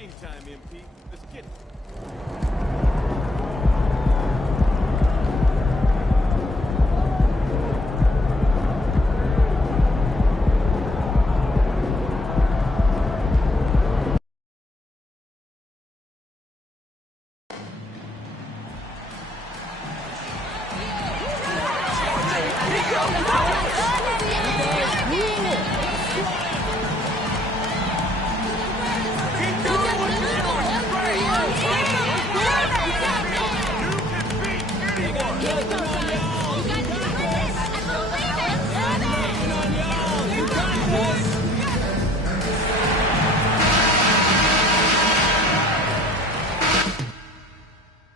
Game time, MP. Let's get it.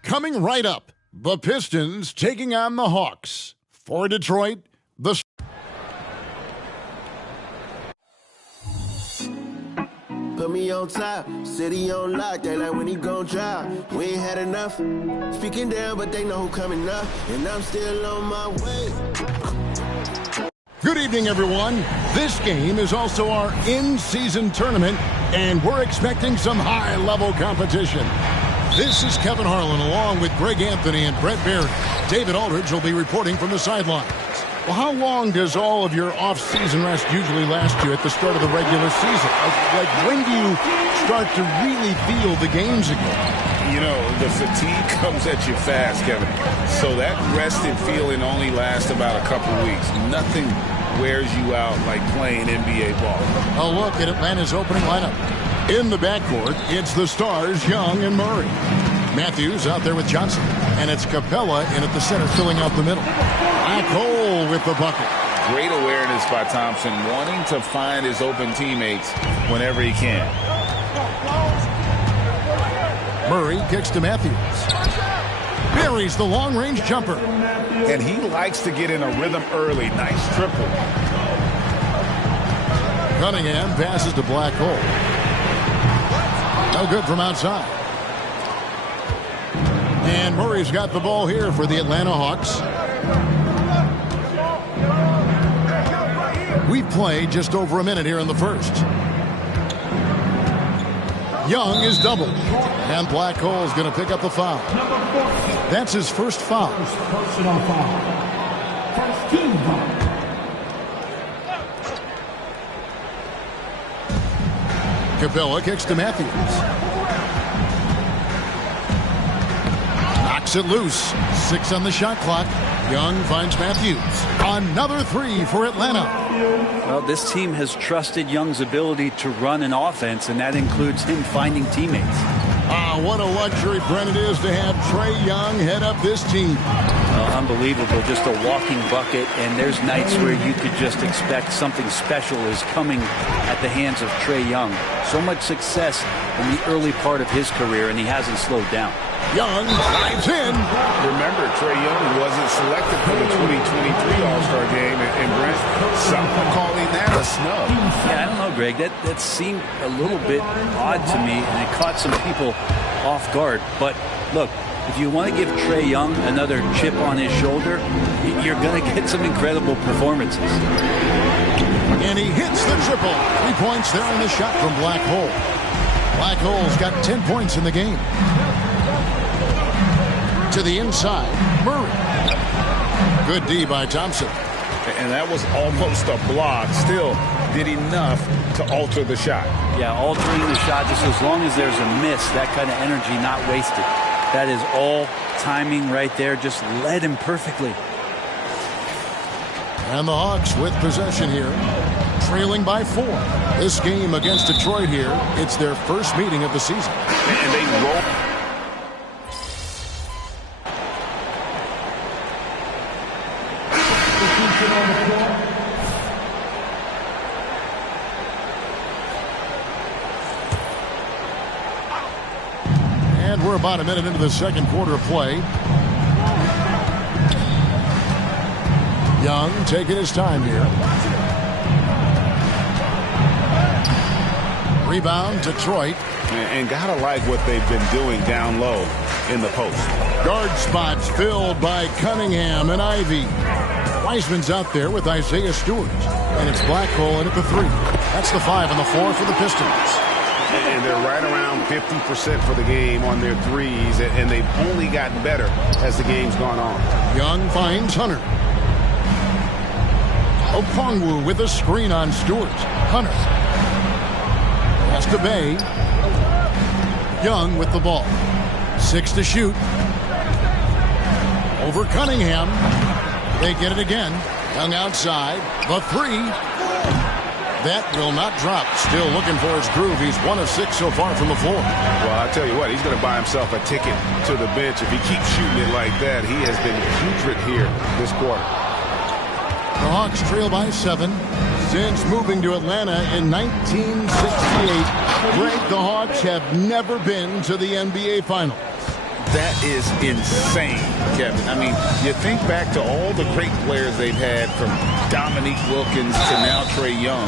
Coming right up, the Pistons taking on the Hawks. For Detroit, the... Put me on top, city on lock, they like when he gon' drop. We ain't had enough, speaking down, but they know who coming up, and I'm still on my way. Good evening, everyone. This game is also our in-season tournament, and we're expecting some high-level competition. This is Kevin Harlan along with Greg Anthony and Brett Barry. David Aldridge will be reporting from the sidelines. Well, how long does all of your off-season rest usually last you at the start of the regular season? Like when do you start to really feel the games again? You know, the fatigue comes at you fast, Kevin. So that rest and feeling only lasts about a couple weeks. Nothing wears you out like playing NBA ball. A look at Atlanta's opening lineup. In the backcourt, it's the stars, Young and Murray. Matthews out there with Johnson. And it's Capella in at the center, filling out the middle. Cole with the bucket. Great awareness by Thompson, wanting to find his open teammates whenever he can. Murray kicks to Matthews. Buries the long-range jumper. And he likes to get in a rhythm early. Nice triple. Cunningham passes to Black Hole. No good from outside. And Murray's got the ball here for the Atlanta Hawks. We've played just over a minute here in the first. Young is doubled. And Black Hole is going to pick up the foul. That's his first foul. Personal foul. First team foul. Capella kicks to Matthews. Knocks it loose. 6 on the shot clock. Young finds Matthews. Another 3 for Atlanta. Well, this team has trusted Young's ability to run an offense, and that includes him finding teammates. What a luxury, Brent, it is to have Trae Young head up this team. Well, unbelievable. Just a walking bucket, and there's nights where you could just expect something special is coming at the hands of Trae Young. So much success in the early part of his career, and he hasn't slowed down. Young dives in. Remember, Trae Young wasn't selected for the 2023 All-Star game, and Brent, some are calling that a snub. Yeah, I don't know, Greg. That seemed a little bit odd to me, and it caught some people off guard. But look, if you want to give Trae Young another chip on his shoulder, you're going to get some incredible performances. And he hits the triple. 3 points there in the shot from Black Hole. Black Hole's got 10 points in the game. To the inside, Murray. Good D by Thompson. And that was almost a block. Still did enough to alter the shot. Yeah, altering the shot, just as long as there's a miss, that kind of energy not wasted. That is all timing right there. Just led him perfectly. And the Hawks with possession here, trailing by 4. This game against Detroit here, it's their first meeting of the season. And they roll. And we're about a minute into the second quarter of play. Young taking his time here. Rebound, Detroit. And gotta like what they've been doing down low in the post. Guard spots filled by Cunningham and Ivy. Wiseman's out there with Isaiah Stewart. And it's Black Hole in at the 3. That's the 5 and the 4 for the Pistons. And they're right around 50% for the game on their threes, and they've only gotten better as the game's gone on. Young finds Hunter. Okongwu with a screen on Stewart. Hunter. Pass to Bay. Young with the ball. 6 to shoot. Over Cunningham. They get it again. Young outside. The 3. That will not drop. Still looking for his groove. He's 1 of 6 so far from the floor. Well, I'll tell you what, he's going to buy himself a ticket to the bench. If he keeps shooting it like that, he has been putrid here this quarter. The Hawks trail by 7 since moving to Atlanta in 1968. Greg, the Hawks have never been to the NBA Finals. That is insane, Kevin. I mean, you think back to all the great players they've had, from Dominique Wilkins to now Trae Young.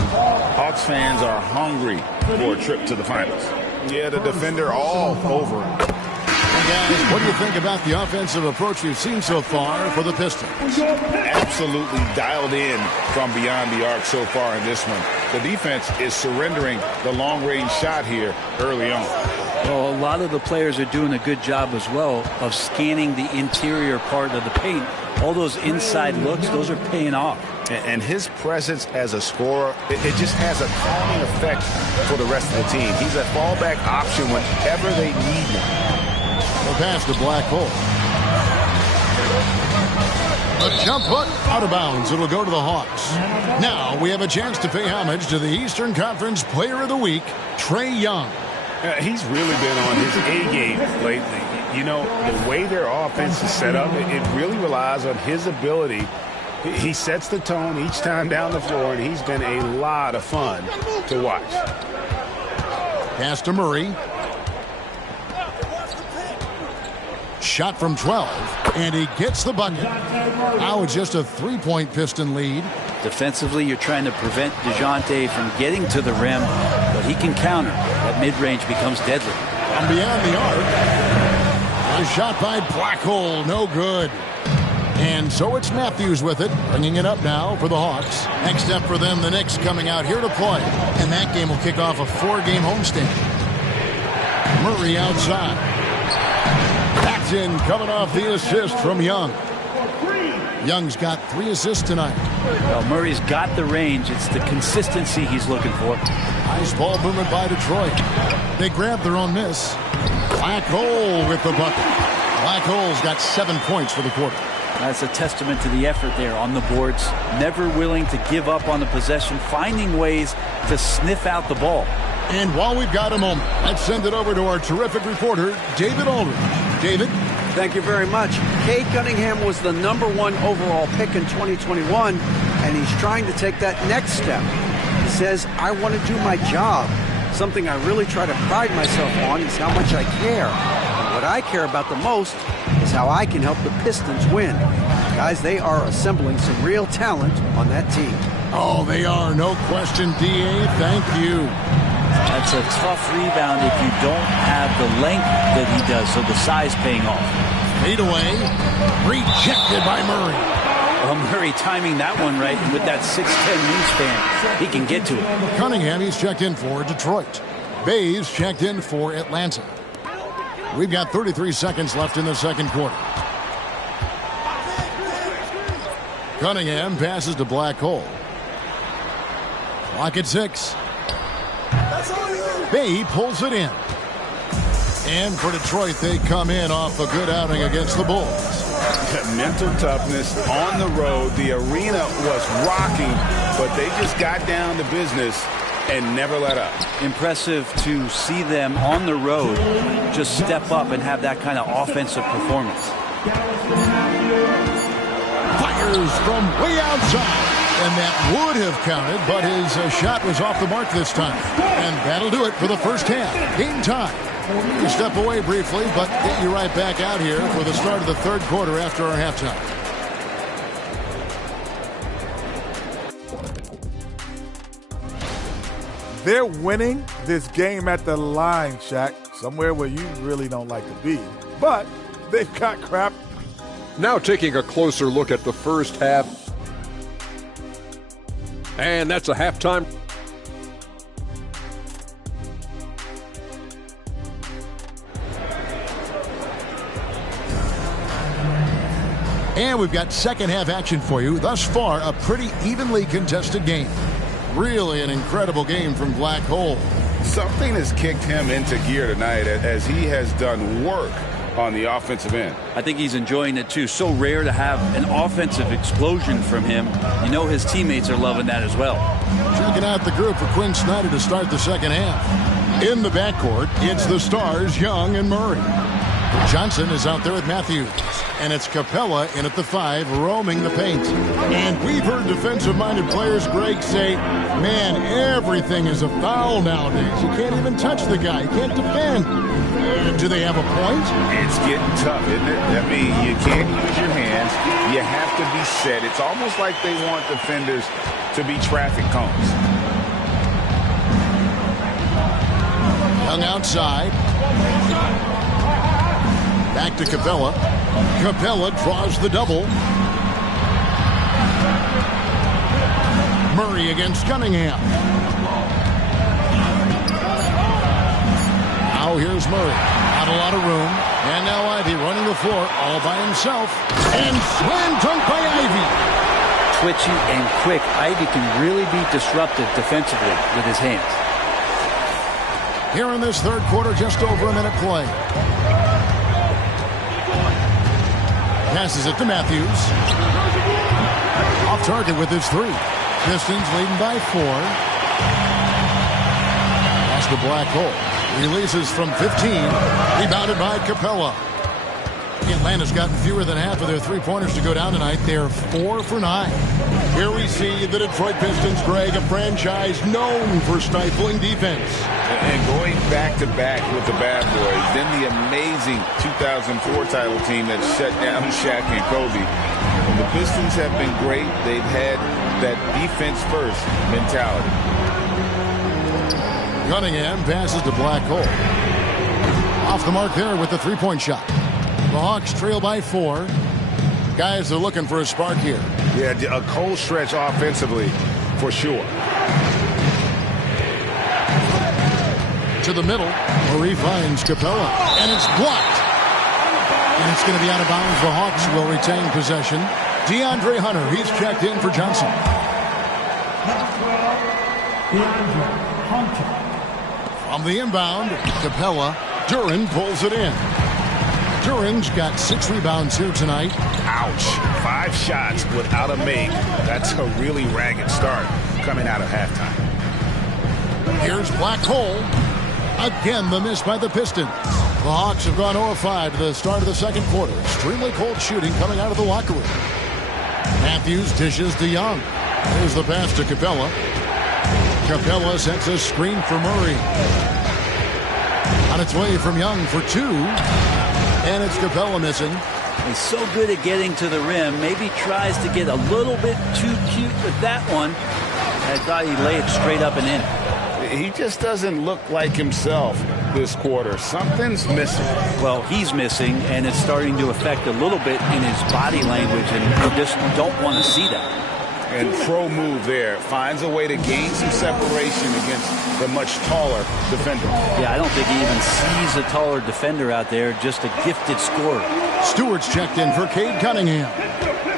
Hawks fans are hungry for a trip to the finals. Yeah, the defender all over him. Guys, what do you think about the offensive approach we've seen so far for the Pistons? Absolutely dialed in from beyond the arc so far in this one. The defense is surrendering the long-range shot here early on. Well, a lot of the players are doing a good job as well of scanning the interior part of the paint. All those inside looks, those are paying off. And his presence as a scorer, it just has a calming effect for the rest of the team. He's a fallback option whenever they need him. The pass to Black Hole. A jump hook out of bounds. It'll go to the Hawks. Now we have a chance to pay homage to the Eastern Conference Player of the Week, Trae Young. He's really been on his A game lately. You know, the way their offense is set up, it really relies on his ability. He sets the tone each time down the floor, and he's been a lot of fun to watch. Pass to Murray. Shot from 12, and he gets the bucket. Now it's just a 3-point Piston lead. Defensively, you're trying to prevent DeJounte from getting to the rim, but he can counter. That mid-range becomes deadly. And beyond the arc, a shot by Black Hole, no good. And so it's Matthews with it, bringing it up now for the Hawks. Next step for them, the Knicks coming out here to play. And that game will kick off a 4-game homestand. Murray outside. Paxton coming off the assist from Young. Young's got 3 assists tonight. Well, Murray's got the range. It's the consistency he's looking for. Nice ball movement by Detroit. They grab their own miss. Black Hole with the bucket. Black Hole's got 7 points for the quarter. That's a testament to the effort there on the boards. Never willing to give up on the possession, finding ways to sniff out the ball. And while we've got a moment, let's send it over to our terrific reporter, David Aldridge. David? Thank you very much. Cade Cunningham was the #1 overall pick in 2021, and he's trying to take that next step. He says, I want to do my job. Something I really try to pride myself on is how much I care. And what I care about the most is how I can help the Pistons win. Guys, they are assembling some real talent on that team. Oh, they are. No question, D.A. Thank you. That's a tough rebound if you don't have the length that he does, so the size paying off. Fade away. Rejected by Murray. Well, Murray timing that one right with that 6'10 wingspan. He can get to it. Cunningham, he's checked in for Detroit. Bayes checked in for Atlanta. We've got 33 seconds left in the second quarter. Cunningham passes to Black Hole. Clock at 6. Bay pulls it in. And for Detroit, they come in off a good outing against the Bulls. Mental toughness on the road. The arena was rocking, but they just got down to business and never let up. Impressive to see them on the road just step up and have that kind of offensive performance. Fires from way outside. And that would have counted, but his shot was off the mark this time. And that'll do it for the first half. Game time. We'll step away briefly, but get you right back out here for the start of the third quarter after our halftime. They're winning this game at the line, Shaq, somewhere where you really don't like to be. But they've got crap. Now taking a closer look at the first half. And that's a halftime. And we've got second half action for you. Thus far, a pretty evenly contested game. Really an incredible game from Black Hole. Something has kicked him into gear tonight as he has done work on the offensive end. I think he's enjoying it too. So rare to have an offensive explosion from him. You know his teammates are loving that as well. Checking out the group for Quinn Snyder to start the second half. In the backcourt, it's the stars, Young and Murray. Johnson is out there with Matthews. And it's Capella in at the 5, roaming the paint. And we've heard defensive-minded players, Greg, say, man, everything is a foul nowadays. You can't even touch the guy. You can't defend. Do they have a point? It's getting tough, isn't it? I mean, you can't use your hands. You have to be set. It's almost like they want defenders to be traffic cones. Young outside. Back to Capella. Capella draws the double. Murray against Cunningham. Now here's Murray. Not a lot of room. And now Ivy running the floor all by himself. And slam dunk by Ivy. Twitchy and quick. Ivy can really be disruptive defensively with his hands. Here in this third quarter, just over a minute play. Passes it to Matthews. Off target with his 3. Pistons leading by 4. Pass to Black Hole. Releases from 15. Rebounded by Capella. Atlanta's gotten fewer than half of their three-pointers to go down tonight. They're 4 for 9. Here we see the Detroit Pistons, Greg, a franchise known for stifling defense. And going back-to-back with the bad boys, then the amazing 2004 title team that shut down Shaq and Kobe. And the Pistons have been great. They've had that defense-first mentality. Cunningham passes to Black Hole. Off the mark there with the three-point shot. The Hawks trail by 4. Guys are looking for a spark here. Yeah, a cold stretch offensively for sure. To the middle. Murray finds Capella. And it's blocked. And it's going to be out of bounds. The Hawks will retain possession. DeAndre Hunter, he's checked in for Johnson. DeAndre Hunter. From the inbound, Capella. Duran pulls it in. Duran's got 6 rebounds here tonight. Ouch. 5 shots without a make. That's a really ragged start coming out of halftime. Here's Black Hole. Again, the miss by the Pistons. The Hawks have gone 0-5 to the start of the second quarter. Extremely cold shooting coming out of the locker room. Matthews dishes to Young. Here's the pass to Capella. Capella sets a screen for Murray. On its way from Young for 2. And it's Capella missing. He's so good at getting to the rim. Maybe tries to get a little bit too cute with that one. I thought he'd lay it straight up and in. He just doesn't look like himself this quarter. Something's missing. Well, he's missing, and it's starting to affect a little bit in his body language, and you just don't want to see that. And pro move there. Finds a way to gain some separation against the much taller defender. Yeah, I don't think he even sees a taller defender out there, just a gifted scorer. Stewart's checked in for Cade Cunningham.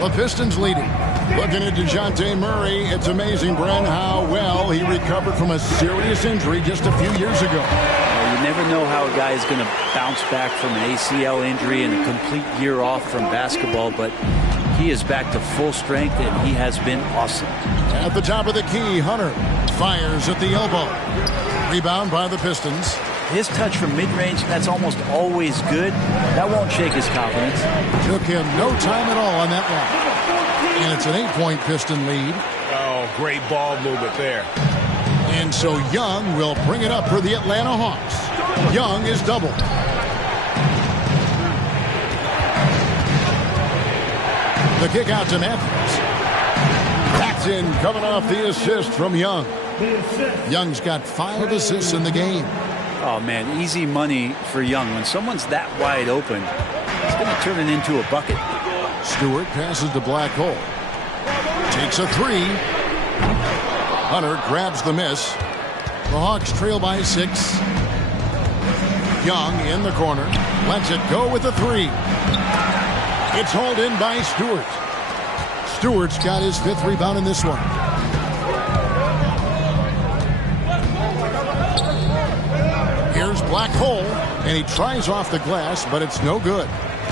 The Pistons leading. Looking at DeJounte Murray, it's amazing, Brent, how well he recovered from a serious injury just a few years ago. You never know how a guy is going to bounce back from an ACL injury and a complete year off from basketball, but he is back to full strength, and he has been awesome. At the top of the key, Hunter fires at the elbow. Rebound by the Pistons. His touch from mid-range, that's almost always good. That won't shake his confidence. Took him no time at all on that one. And it's an 8-point Piston lead. Oh, great ball movement there. And so Young will bring it up for the Atlanta Hawks. Young is doubled. The kick out to Matthews. That's in, coming off the assist from Young. Young's got 5 assists in the game. Oh, man, easy money for Young. When someone's that wide open, it's going to turn it into a bucket. Stewart passes to Black Hole. Takes a 3. Hunter grabs the miss. The Hawks trail by 6. Young in the corner. Lets it go with a 3. It's hauled in by Stewart. Stewart's got his 5th rebound in this one. Here's Black Hole, and he tries off the glass, but it's no good.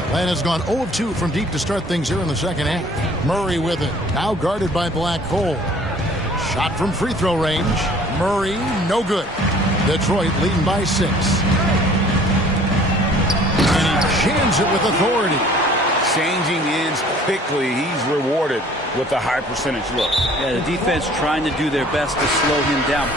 Atlanta's gone 0 of 2 from deep to start things here in the second half. Murray with it, now guarded by Black Hole. Shot from free throw range. Murray, no good. Detroit leading by 6. And he jams it with authority. Changing ends quickly. He's rewarded with a high percentage look. Yeah, the defense trying to do their best to slow him down.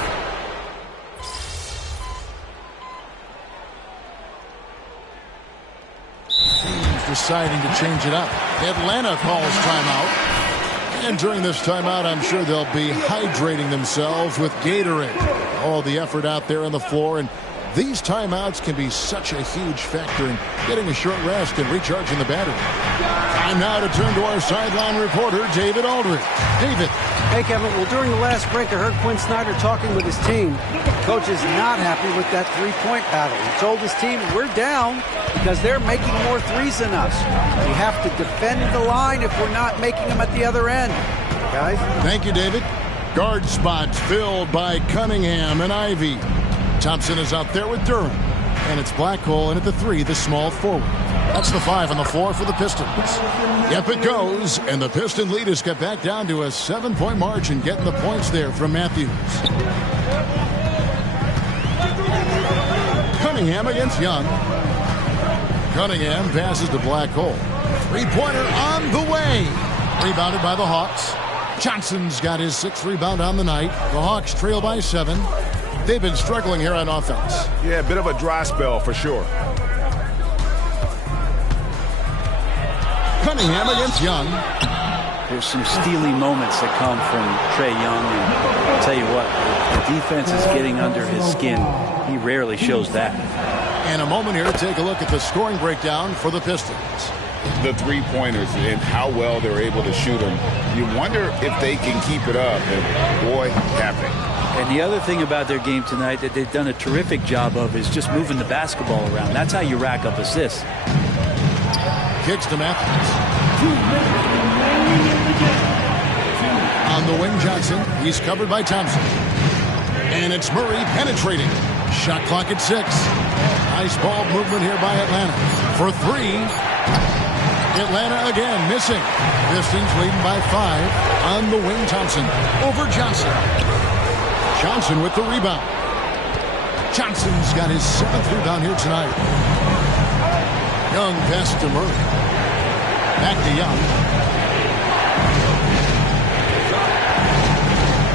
Teams deciding to change it up. Atlanta calls timeout. And during this timeout, I'm sure they'll be hydrating themselves with Gatorade. All the effort out there on the floor, and these timeouts can be such a huge factor in getting a short rest and recharging the battery. Time now to turn to our sideline reporter, David Aldridge. David. Hey, Kevin. Well, during the last break, I heard Quinn Snyder talking with his team. Coach is not happy with that three-point battle. He told his team, we're down because they're making more threes than us. We have to defend the line if we're not making them at the other end. Guys? Thank you, David. Guard spots filled by Cunningham and Ivy. Thompson is out there with Durham. And it's Black Hole, and at the 3, the small forward. That's the 5 on the floor for the Pistons. Yep, it goes, and the Piston lead has got back down to a 7-point margin, getting the points there from Matthews. Cunningham against Young. Cunningham passes to Black Hole. Three-pointer on the way. Rebounded by the Hawks. Johnson's got his 6th rebound on the night. The Hawks trail by 7. They've been struggling here on offense. Yeah, a bit of a dry spell for sure. Cunningham against Young. There's some steely moments that come from Trae Young, and I'll tell you what, the defense is getting under his skin. He rarely shows that. And a moment here to take a look at the scoring breakdown for the Pistons. The three-pointers and how well they're able to shoot them. You wonder if they can keep it up, and boy, have they. And the other thing about their game tonight that they've done a terrific job of is just moving the basketball around. That's how you rack up assists. Kicks to Matthews. On the wing, Johnson. He's covered by Thompson. And it's Murray penetrating. Shot clock at 6. Nice ball movement here by Atlanta. For 3. Atlanta again missing. Pistons leading by 5. On the wing, Thompson. Over Johnson. Johnson with the rebound. Johnson's got his 7th rebound here tonight. Young pass to Murray. Back to Young.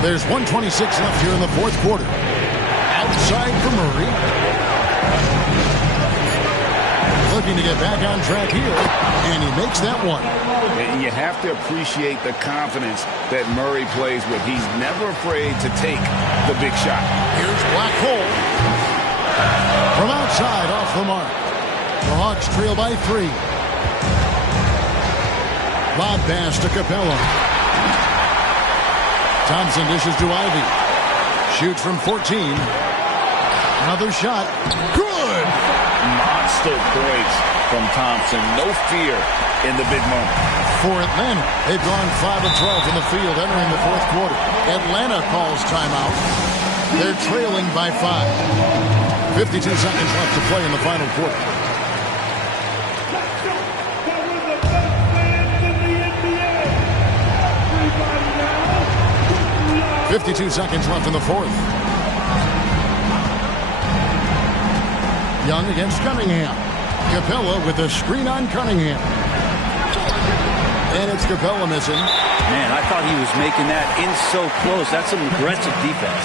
There's 1:26 left here in the 4th quarter. Outside for Murray. Looking to get back on track here, and he makes that one. And you have to appreciate the confidence that Murray plays with. He's never afraid to take the big shot. Here's Black Hole. From outside, off the mark. The Hawks trail by 3. Lob pass to Capella. Thompson dishes to Ivy. Shoots from 14. Another shot. Good! Monster points from Thompson. No fear in the big moment. For Atlanta, they've gone 5 of 12 from the field entering the 4th quarter. Atlanta calls timeout. They're trailing by 5. 52 seconds left to play in the final quarter. .52 seconds left in the 4th. Young against Cunningham. Capella with a screen on Cunningham. And it's Capella missing. Man, I thought he was making that in so close. That's some aggressive defense.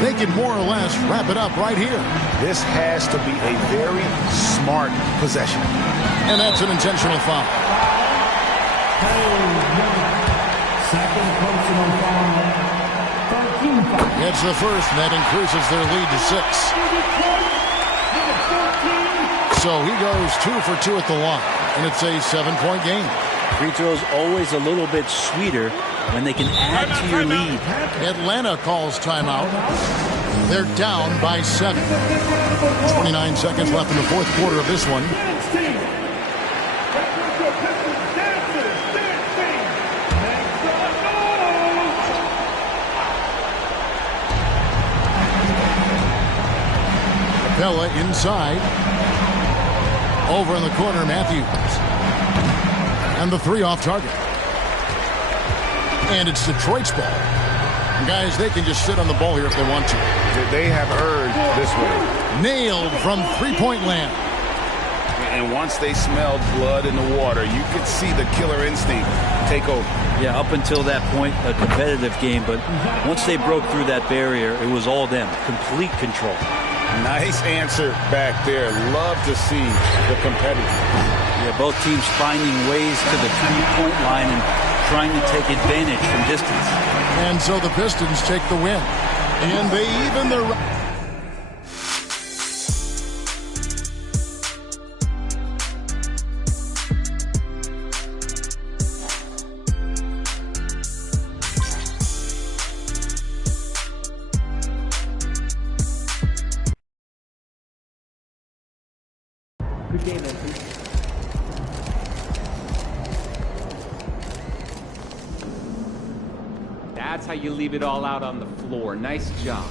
They can more or less wrap it up right here. This has to be a very smart possession. And that's an intentional foul. It's the first, and that increases their lead to 6. So he goes 2 for 2 at the line, and it's a 7-point game. Free throws always a little bit sweeter when they can add to your lead. Atlanta calls timeout. They're down by 7. 29 seconds left in the fourth quarter of this one. Capella inside. Over in the corner, Matthews. And the 3 off target. And it's Detroit's ball. Guys, they can just sit on the ball here if they want to. They have earned this one. Nailed from three-point land. And once they smelled blood in the water, you could see the killer instinct take over. Yeah, up until that point, a competitive game. But once they broke through that barrier, it was all them. Complete control. Nice answer back there. Love to see the competitive. Yeah, both teams finding ways to the three-point line and trying to take advantage from distance. And so the Pistons take the win. And they even the... Good game, MP. That's how you leave it all out on the floor. Nice job.